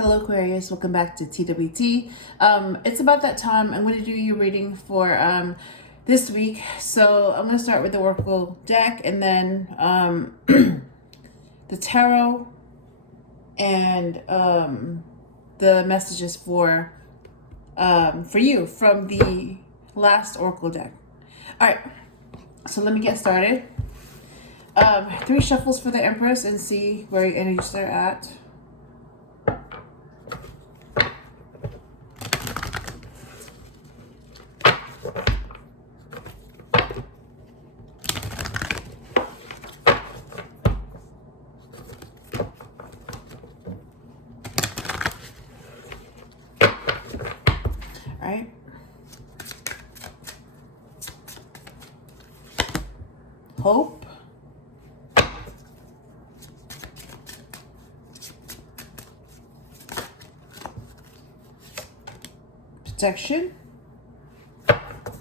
Hello Aquarius, welcome back to TWT. It's about that time. I'm going to do your reading for this week. So I'm going to start with the Oracle deck and then the Tarot and the messages for you from the last Oracle deck. Alright, so let me get started. 3 shuffles for the Empress and see where your energies are at. Right. Hope. Protection.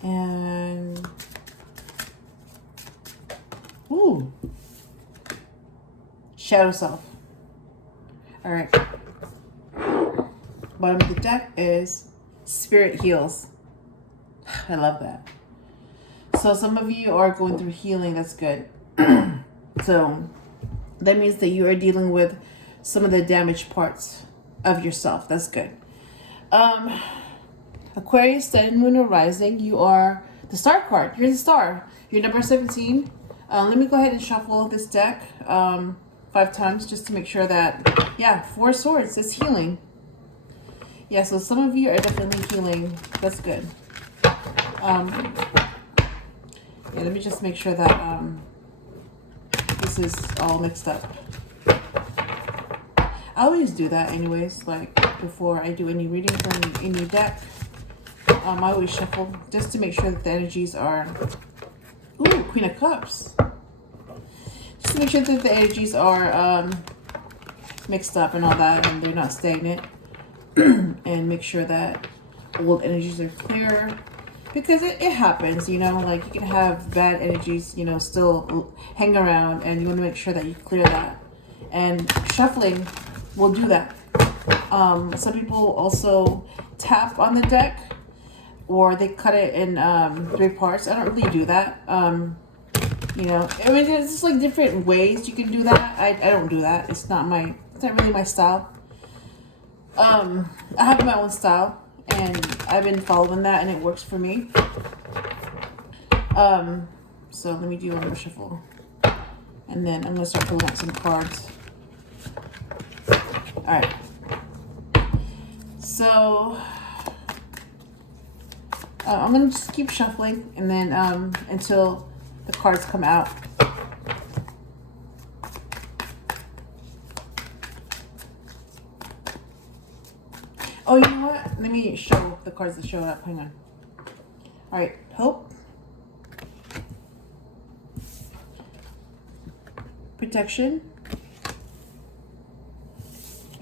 And ooh. Shadow self. All right. Bottom of the deck is Spirit heals. I love that. So some of you are going through healing. That's good. So that means that you are dealing with some of the damaged parts of yourself. That's good. Aquarius, Sun, Moon, or Rising. You are the Star card. You're the Star. You're number 17. Let me go ahead and shuffle this deck 5 times just to make sure that, yeah, 4 swords. It's healing. Yeah, so some of you are definitely healing. That's good. Yeah, let me just make sure that this is all mixed up. I always do that anyways, like before I do any reading from any deck. I always shuffle just to make sure that the energies are... Ooh, Queen of Cups. Just to make sure that the energies are mixed up and all that and they're not stagnant. And make sure that old energies are clear, because it happens, you know, like you can have bad energies, you know, still hang around, and you want to make sure that you clear that, and shuffling will do that. Some people also tap on the deck, or they cut it in 3 parts. I don't really do that. You know, I mean, there's just like different ways you can do that. I don't do that. It's not really my style. I have my own style, and I've been following that, and it works for me. So let me do one more shuffle, and then I'm gonna start pulling out some cards. All right. So I'm gonna just keep shuffling, and then until the cards come out. Oh, you know what? Let me show the cards that showed up. Hang on. All right. Hope. Protection.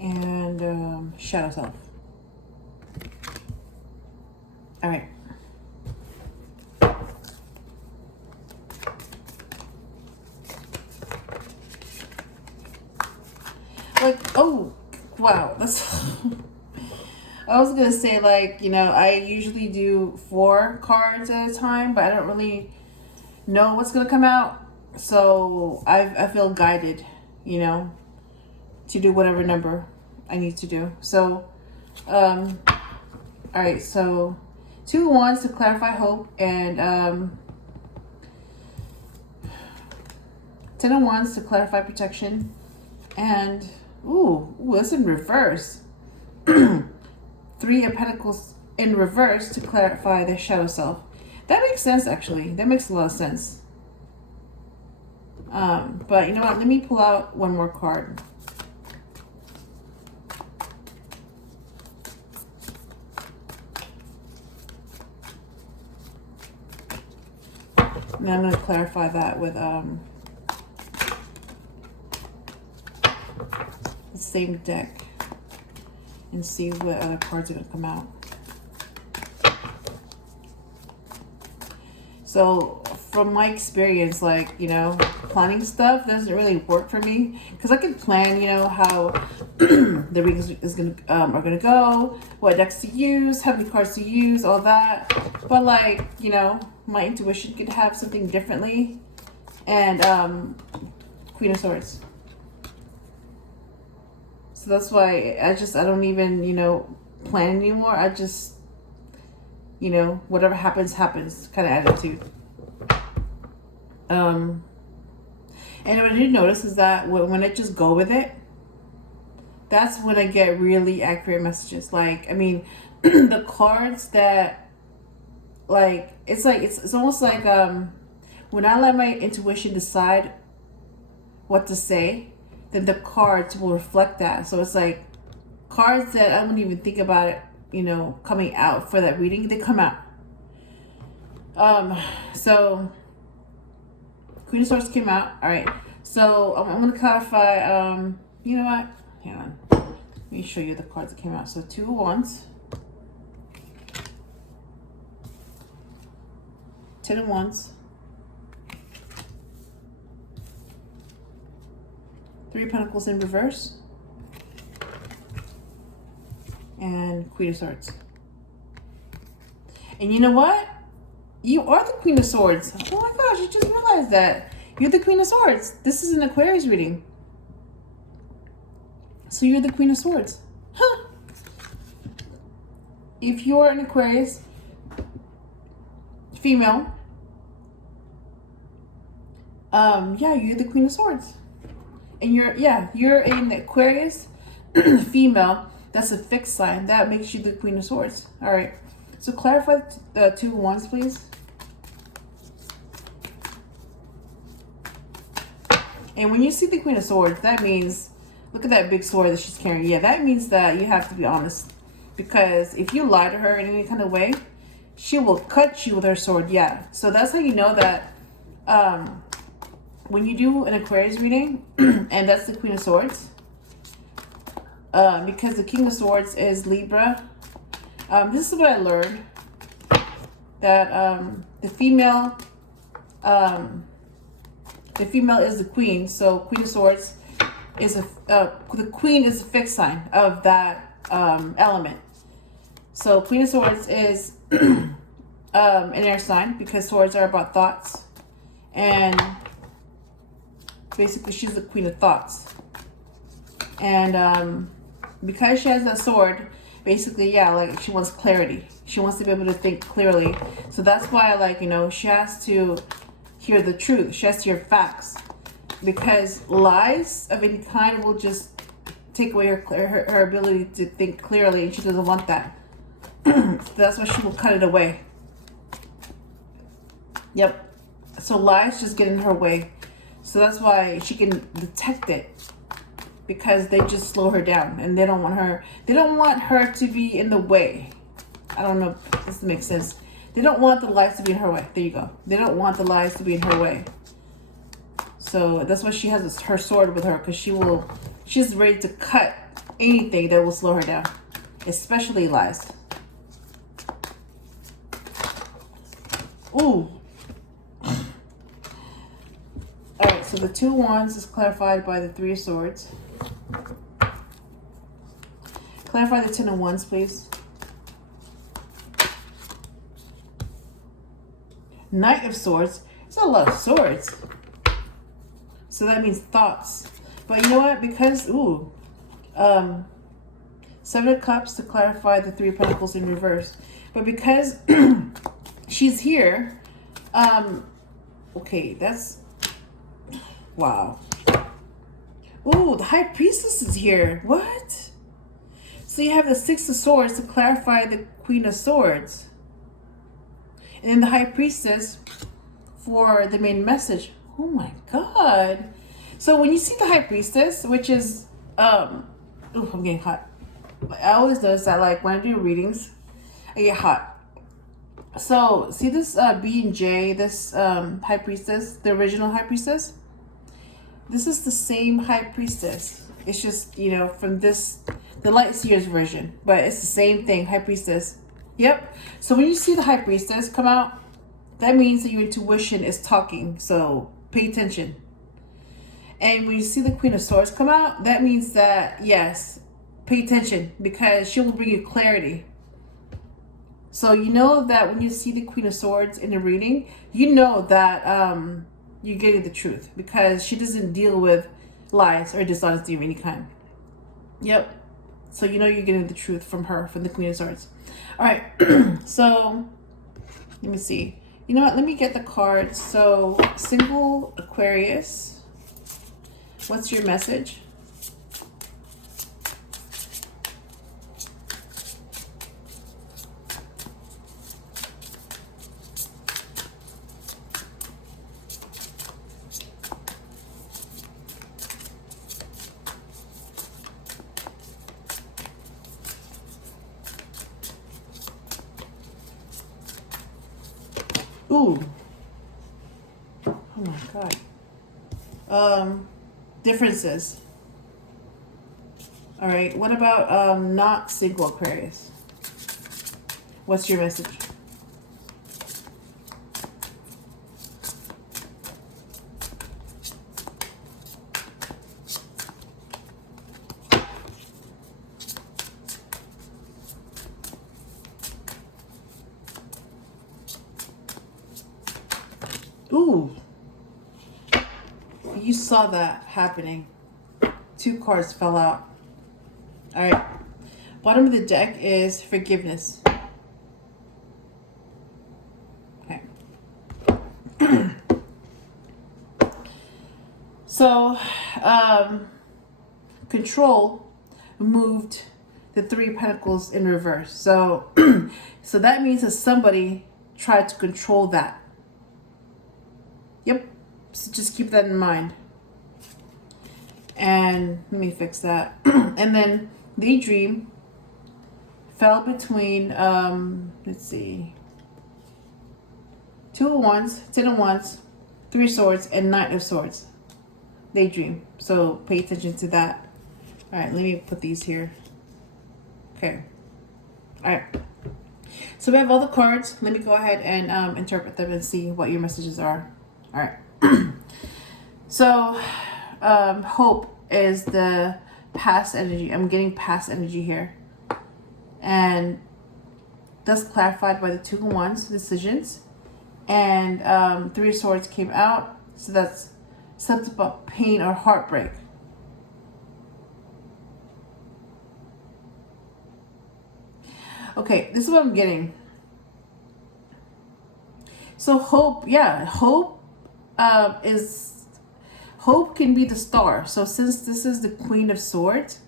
And shadow self. All right. Like, oh, wow. That's... I was gonna say, like, you know, I usually do 4 cards at a time, but I don't really know what's gonna come out. So I feel guided, you know, to do whatever number I need to do. So, all right. So 2 wands to clarify hope, and 10 of wands to clarify protection, and ooh, that's in reverse. 3 of Pentacles in reverse to clarify the shadow self. That makes sense, actually. That makes a lot of sense. But you know what? Let me pull out one more card. And I'm going to clarify that with the same deck, and see what other cards are going to come out. So from my experience, like, you know, planning stuff doesn't really work for me, because I can plan, you know, how the readings are gonna go, what decks to use, how many cards to use, all that. But like, you know, my intuition could have something differently. And Queen of Swords. So that's why I don't even, you know, plan anymore. I just, you know, whatever happens, happens kind of attitude. And what I did notice is that when I just go with it, that's when I get really accurate messages. Like, I mean, the cards that, like, it's almost like, when I let my intuition decide what to say, then the cards will reflect that. So it's like cards that I wouldn't even think about it, you know, coming out for that reading, they come out. So Queen of Swords came out. All right. So I'm going to clarify, you know what? Hang on. Let me show you the cards that came out. So 2 of Wands, 10 of Wands, 3 of Pentacles in reverse, and Queen of Swords. And you know what? You are the Queen of Swords. Oh my gosh, I just realized that. You're the Queen of Swords. This is an Aquarius reading. So you're the Queen of Swords. Huh. If you're an Aquarius female, yeah, you're the Queen of Swords. And you're an Aquarius female. That's a fixed sign. That makes you the Queen of Swords. All right. So clarify the 2 of Wands, please. And when you see the Queen of Swords, that means, look at that big sword that she's carrying. Yeah, that means that you have to be honest. Because if you lie to her in any kind of way, she will cut you with her sword. Yeah. So that's how you know that when you do an Aquarius reading, and that's the Queen of Swords, because the King of Swords is Libra. This is what I learned, that the female is the queen. So Queen of Swords is the queen is a fixed sign of that element. So Queen of Swords is an air sign, because swords are about thoughts, and basically she's the queen of thoughts. And because she has that sword, basically, yeah, like she wants clarity. She wants to be able to think clearly. So that's why, like, you know, she has to hear the truth. She has to hear facts, because lies of any kind will just take away her ability to think clearly, and she doesn't want that. So that's why she will cut it away. Yep. So lies just get in her way. So that's why she can detect it, because they just slow her down, and they don't want her to be in the way. I don't know if this makes sense. They don't want the lies to be in her way. There you go. They don't want the lies to be in her way. So that's why she has her sword with her, because she's ready to cut anything that will slow her down, especially lies. Ooh. All right, so the 2 of Wands is clarified by the 3 of Swords. Clarify the 10 of Wands, please. Knight of Swords. It's a lot of swords. So that means thoughts. But you know what? Because, 7 of Cups to clarify the 3 of Pentacles in reverse. But because she's here, okay, that's, wow. Ooh, the High Priestess is here. What? So you have the 6 of Swords to clarify the Queen of Swords. And then the High Priestess for the main message. Oh my God. So when you see the High Priestess, which is, I'm getting hot. I always notice that, like, when I do readings, I get hot. So see this B and J, this High Priestess, the original High Priestess? This is the same High Priestess. It's just, you know, from the Light Seers version, but it's the same thing, High Priestess. Yep. So when you see the High Priestess come out, That means that your intuition is talking. So pay attention. And when you see the Queen of Swords come out, that means that, yes, pay attention, because she will bring you clarity. So you know that when you see the Queen of Swords in the reading, you know that you're getting the truth, because she doesn't deal with lies or dishonesty of any kind. Yep. So you know you're getting the truth from her, from the Queen of Swords. All right. So let me see. You know what? Let me get the cards. So single Aquarius. What's your message? Ooh. Oh my God. Differences. All right. What about not single Aquarius? What's your message? Ooh. You saw that happening. 2 cards fell out. All right. Bottom of the deck is forgiveness. Okay. So, control moved the 3 of Pentacles in reverse. So, so that means that somebody tried to control that. Yep. So just keep that in mind. And let me fix that. And then Daydream fell between, let's see, 2 of Wands, 10 of Wands, 3 of Swords, and 9 of Swords. Daydream. So pay attention to that. All right, let me put these here. Okay. All right. So we have all the cards. Let me go ahead and interpret them and see what your messages are. All right. So, hope is the past energy. I'm getting past energy here. And that's clarified by the 2 of Wands, decisions. And 3 of Swords came out. So that's something about pain or heartbreak. Okay, this is what I'm getting. So hope, yeah, hope hope can be the star. So since this is the Queen of Swords,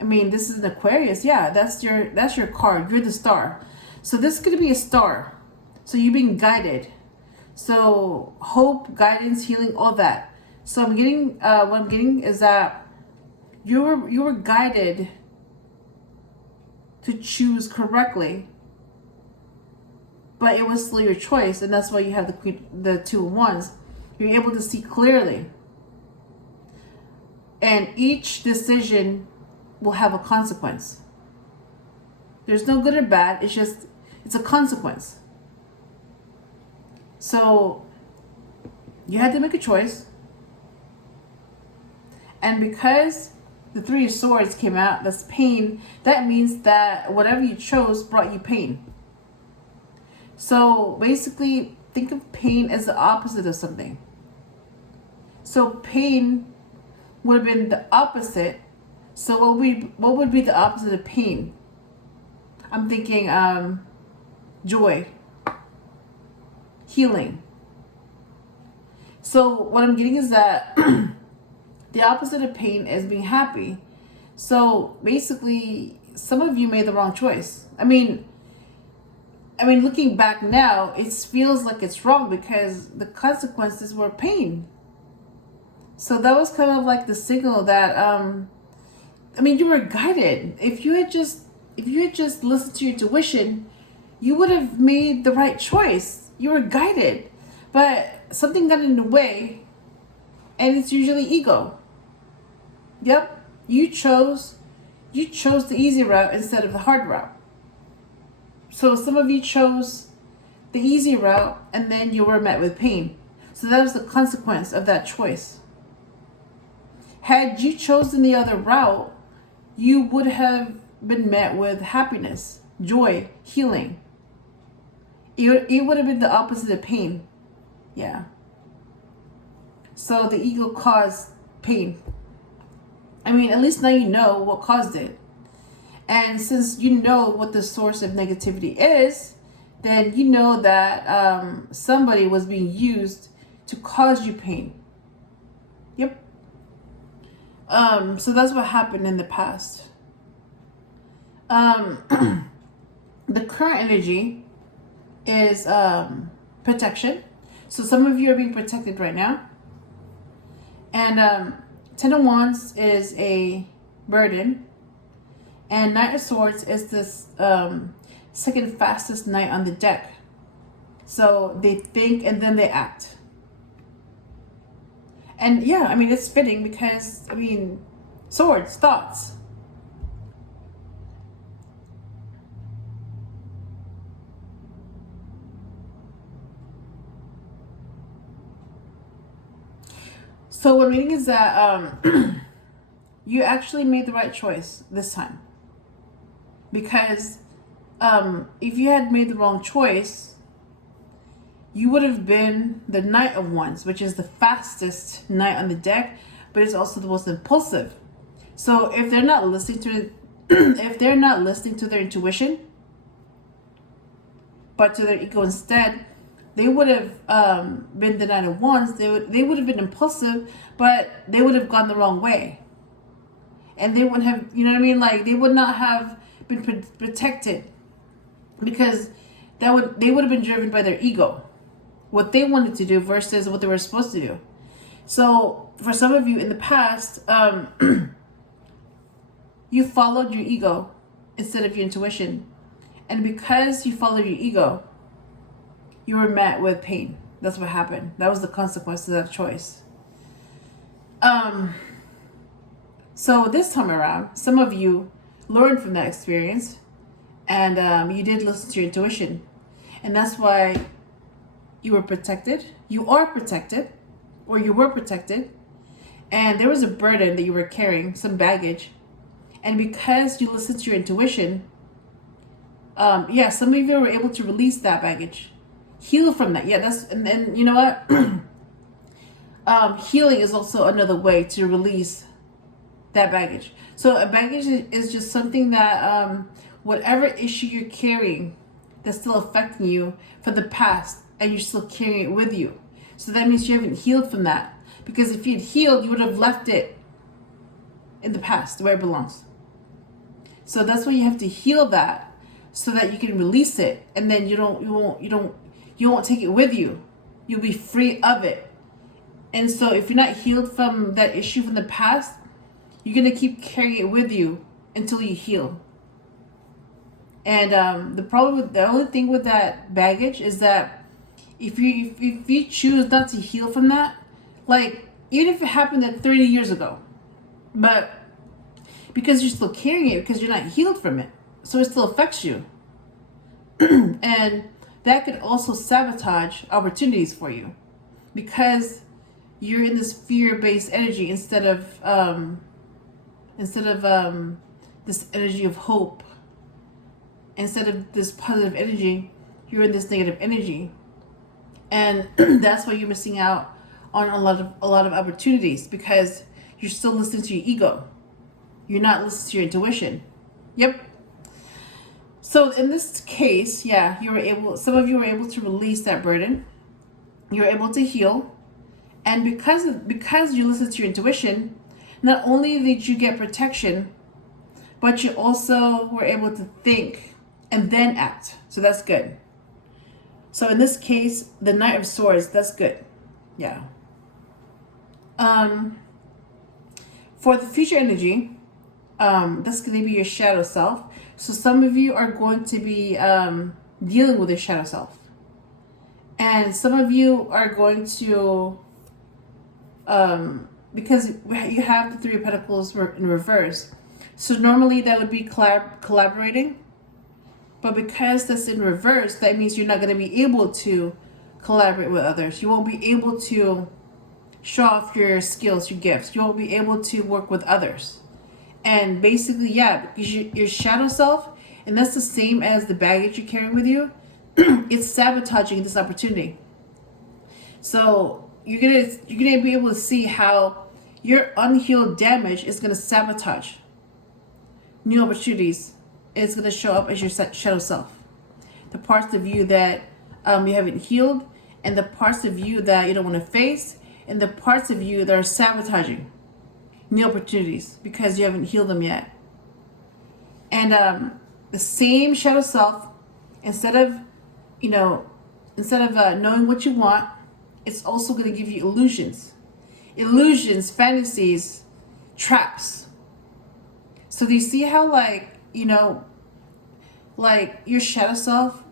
I mean, this is an Aquarius. Yeah, that's your card. You're the star. So this is going to be a star. So you're being guided. So hope, guidance, healing, all that. So I'm getting, what I'm getting is that you were guided to choose correctly, but it was still your choice, and that's why you have the 2 of Wands. You're able to see clearly, and each decision will have a consequence. There's no good or bad. It's a consequence. So you had to make a choice, and because the 3 of Swords came out, that's pain. That means that whatever you chose brought you pain. So basically, think of pain as the opposite of something. So pain would have been the opposite. So what would be the opposite of pain? I'm thinking joy, healing. So what I'm getting is that the opposite of pain is being happy. So basically, some of you made the wrong choice. I mean, looking back now, it feels like it's wrong because the consequences were pain. So that was kind of like the signal that, you were guided. If you had just listened to your intuition, you would have made the right choice. You were guided, but something got in the way, and it's usually ego. Yep, you chose the easy route instead of the hard route. So some of you chose the the easy route, and then you were met with pain. So that was the consequence of that choice. Had you chosen the other route, you would have been met with happiness, joy, healing. It would have been the opposite of pain. Yeah. So the ego caused pain. I mean, at least now you know what caused it. And since you know what the source of negativity is, then you know that somebody was being used to cause you pain. Yep. So that's what happened in the past. The current energy is protection. So some of you are being protected right now. And Ten of Wands is a burden. And Knight of Swords is this second fastest knight on the deck. So they think and then they act. And yeah, I mean, it's fitting because, I mean, swords, thoughts. So what I'm reading is that you actually made the right choice this time. Because if you had made the wrong choice, you would have been the Knight of Wands, which is the fastest knight on the deck, but it's also the most impulsive. So if they're not listening to if they're not listening to their intuition, but to their ego instead, they would have been the Knight of Wands. They would have been impulsive, but they would have gone the wrong way. And they wouldn't have, you know what I mean? Like, they would not have been protected, because they would have been driven by their ego, what they wanted to do versus what they were supposed to do. So for some of you in the past, you followed your ego instead of your intuition. And because you followed your ego, you were met with pain. That's what happened. That was the consequence of that choice. So this time around, some of you learned from that experience, and you did listen to your intuition. And that's why you were protected. You are protected, or you were protected. And there was a burden that you were carrying, some baggage. And because you listened to your intuition, some of you were able to release that baggage. Heal from that. Yeah, and then you know what? Healing is also another way to release that baggage. So a baggage is just something that whatever issue you're carrying that's still affecting you from the past, and you're still carrying it with you. So that means you haven't healed from that. Because if you'd healed, you would have left it in the past where it belongs. So that's why you have to heal that, so that you can release it, and then you won't take it with you. You'll be free of it. And so if you're not healed from that issue from the past, you're going to keep carrying it with you until you heal. And the only thing with that baggage is that if you choose not to heal from that, like, even if it happened 30 years ago, but because you're still carrying it, because you're not healed from it, so it still affects you. And that could also sabotage opportunities for you, because you're in this fear-based energy instead of this energy of hope. Instead of this positive energy, you're in this negative energy, and that's why you're missing out on a lot of opportunities, because you're still listening to your ego. You're not listening to your intuition. Yep. So in this case, yeah, some of you were able to release that burden. You were able to heal. And because you listened to your intuition, not only did you get protection, but you also were able to think and then act. So that's good. So in this case, the Knight of Swords, that's good. Yeah. For the future energy, that's going to be your shadow self. So some of you are going to be dealing with your shadow self. And some of you are going to, because you have the Three of Pentacles in reverse. So normally that would be collaborating. But because that's in reverse, that means you're not going to be able to collaborate with others. You won't be able to show off your skills, your gifts. You won't be able to work with others. And basically, yeah, because your shadow self, and that's the same as the baggage you're carrying with you, it's sabotaging this opportunity. So you're gonna be able to see how your unhealed damage is gonna sabotage new opportunities. It's gonna show up as your shadow self, the parts of you that you haven't healed, and the parts of you that you don't want to face, and the parts of you that are sabotaging new opportunities because you haven't healed them yet. And the same shadow self, instead of knowing what you want, it's also going to give you illusions, fantasies, traps. So do you see how like your shadow self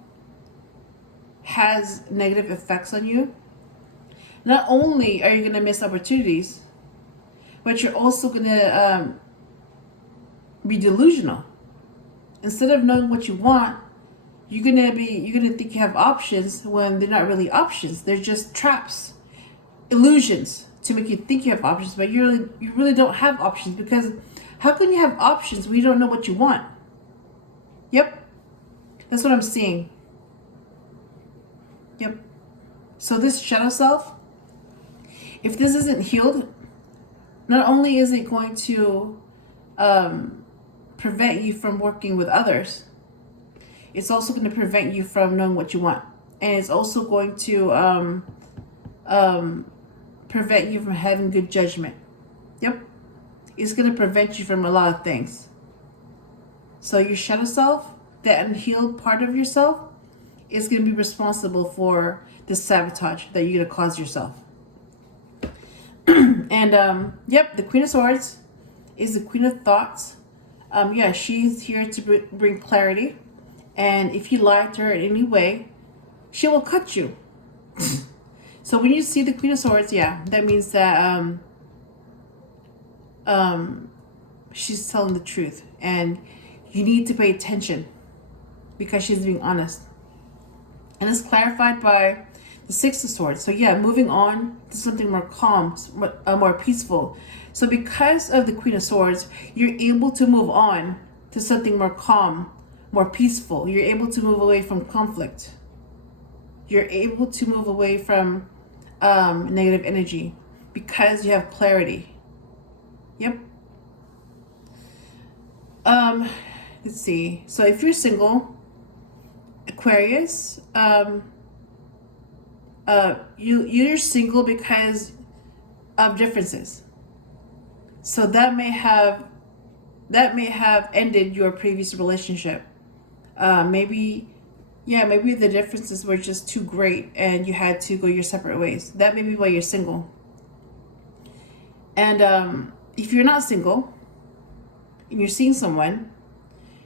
has negative effects on you? Not only are you going to miss opportunities, but you're also going to be delusional. Instead of knowing what you want, you're gonna think you have options when they're not really options. They're just traps, illusions to make you think you have options, but you really don't have options, because how can you have options when you don't know what you want? Yep, that's what I'm seeing. Yep. So this shadow self, if this isn't healed, not only is it going to prevent you from working with others, it's also going to prevent you from knowing what you want. And it's also going to prevent you from having good judgment. Yep. It's going to prevent you from a lot of things. So your shadow self, that unhealed part of yourself, is going to be responsible for the sabotage that you're going to cause yourself. And yep, the Queen of Swords is the Queen of Thoughts. Yeah, she's here to bring clarity. And if you lie to her in any way, she will cut you. So when you see the Queen of Swords, yeah, that means that she's telling the truth. And you need to pay attention because she's being honest. And it's clarified by the Six of Swords. So yeah, moving on to something more calm, more peaceful. So because of the Queen of Swords, you're able to move on to something more calm, more peaceful. You're able to move away from conflict. You're able to move away from negative energy because you have clarity. Yep. Let's see. So if you're single, Aquarius, you're single because of differences. So that may have ended your previous relationship. Maybe the differences were just too great and you had to go your separate ways. That may be why you're single. And if you're not single and you're seeing someone,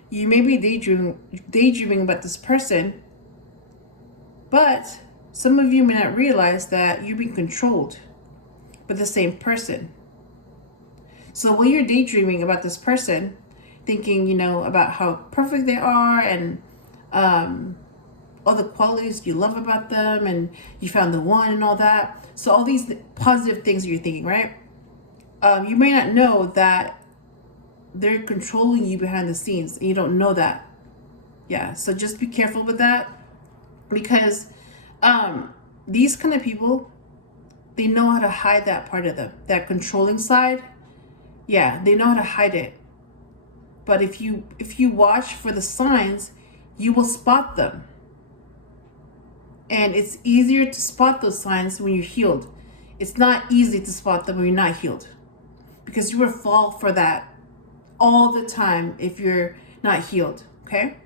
you may be daydreaming about this person, but some of you may not realize that you're being controlled by the same person. So when you're daydreaming about this person, thinking, about how perfect they are and all the qualities you love about them and you found the one and all that. So all these positive things you're thinking, right? You may not know that they're controlling you behind the scenes and you don't know that. Yeah, so just be careful with that, because these kind of people, they know how to hide that part of them, that controlling side. Yeah, they know how to hide it. But if you watch for the signs, you will spot them. And it's easier to spot those signs when you're healed. It's not easy to spot them when you're not healed, because you will fall for that all the time if you're not healed, okay?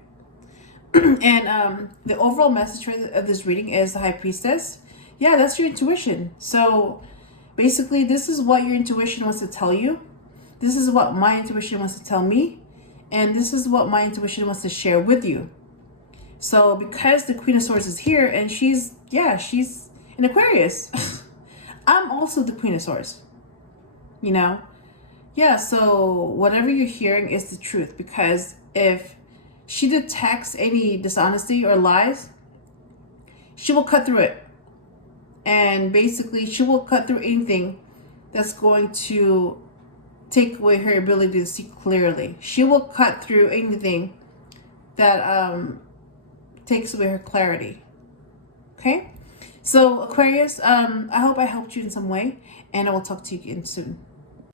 And the overall message of this reading is the High Priestess. Yeah, that's your intuition. So basically, this is what your intuition wants to tell you. This is what my intuition wants to tell me. And this is what my intuition wants to share with you. So because the Queen of Swords is here and she's in Aquarius, I'm also the Queen of Swords, Yeah, so whatever you're hearing is the truth, because if she detects any dishonesty or lies, she will cut through it. And basically, she will cut through anything that's going to take away her ability to see clearly. She will cut through anything that takes away her clarity. Okay? So, Aquarius, I hope I helped you in some way, and I will talk to you again soon.